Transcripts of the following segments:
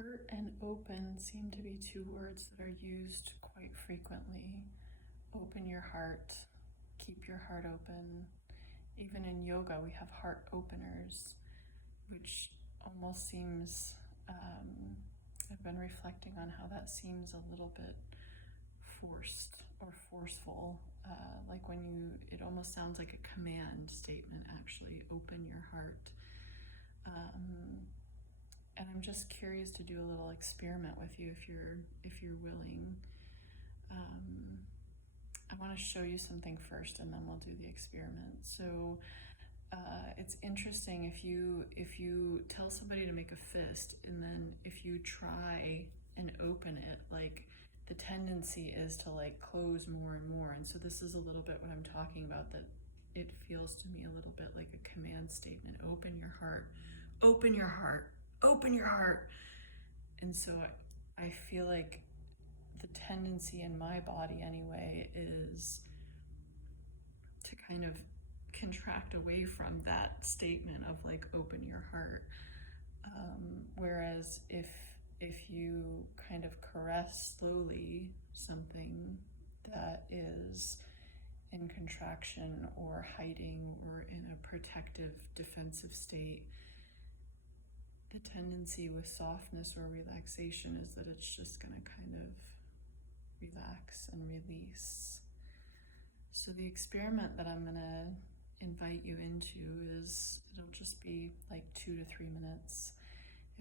Hurt and open seem to be two words that are used quite frequently. Open your heart, keep your heart open. Even in yoga, we have heart openers, which almost seems, I've been reflecting on how that seems a little bit forced or forceful. Like it almost sounds like a command statement, actually. Open your heart. And I'm just curious to do a little experiment with you if you're willing. I want to show you something first, and then we'll do the experiment. So it's interesting if you tell somebody to make a fist, and then if you try and open it, like the tendency is to like close more and more. And so this is a little bit what I'm talking about, that it feels to me a little bit like a command statement. Open your heart, open your heart, open your heart. And so I feel like the tendency in my body anyway is to kind of contract away from that statement of like open your heart. Whereas if you kind of caress slowly something that is in contraction or hiding or in a protective defensive state, the tendency with softness or relaxation is that it's just going to kind of relax and release. So the experiment that I'm going to invite you into it'll just be like 2 to 3 minutes.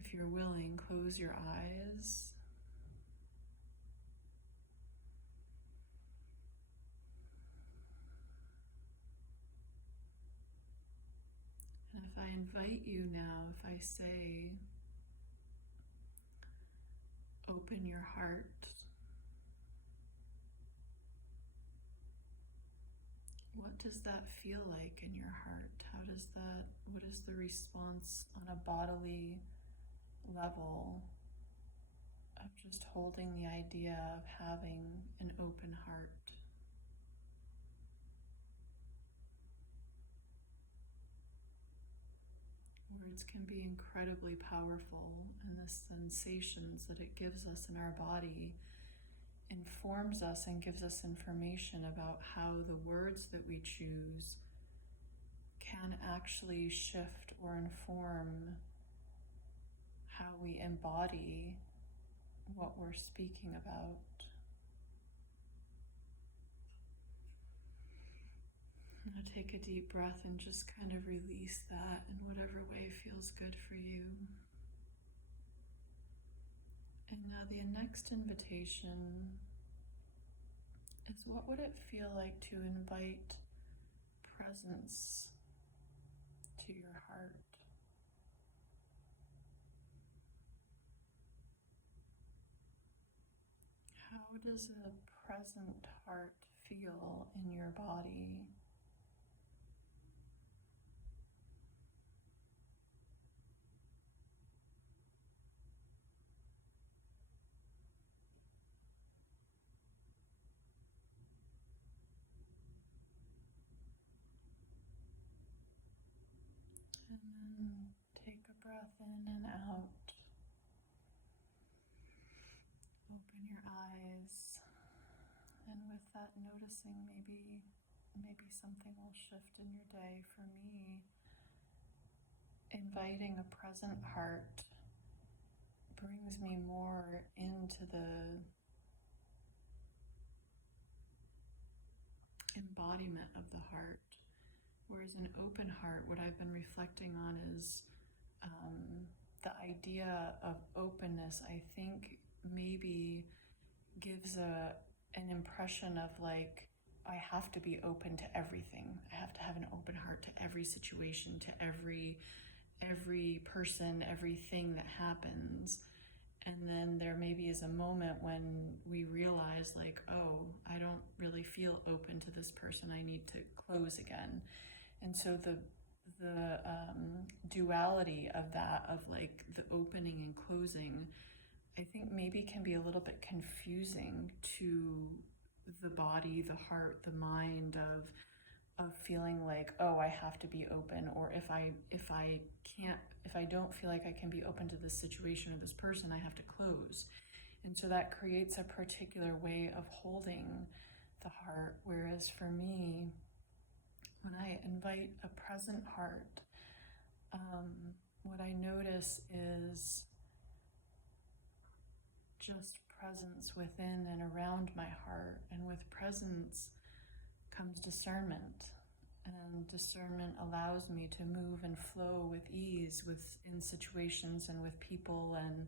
If you're willing, close your eyes. And if I invite you now, if I say, open your heart, what does that feel like in your heart? What is the response on a bodily level of just holding the idea of having an open heart? Words can be incredibly powerful, and the sensations that it gives us in our body informs us and gives us information about how the words that we choose can actually shift or inform how we embody what we're speaking about. Now take a deep breath and just kind of release that in whatever way feels good for you. And now the next invitation is, what would it feel like to invite presence to your heart? How does a present heart feel in your body? And then take a breath in and out. Open your eyes. And with that, noticing maybe something will shift in your day. For me, inviting a present heart brings me more into the embodiment of the heart. Whereas an open heart, what I've been reflecting on is the idea of openness, I think maybe gives an impression of like, I have to be open to everything. I have to have an open heart to every situation, to every person, everything that happens. And then there maybe is a moment when we realize like, oh, I don't really feel open to this person. I need to close again. And so the duality of that, of like the opening and closing, I think maybe can be a little bit confusing to the body, the heart, the mind of, of feeling like, oh, I have to be open, or if I can't, if I don't feel like I can be open to this situation or this person, I have to close. And so that creates a particular way of holding the heart. Whereas for me, when I invite a present heart, what I notice is just presence within and around my heart. And with presence comes discernment. And discernment allows me to move and flow with ease in situations and with people. And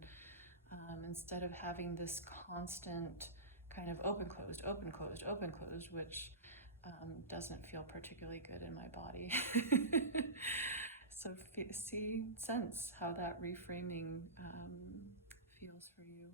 instead of having this constant kind of open, closed, open, closed, open, closed, which doesn't feel particularly good in my body. So sense how that reframing feels for you.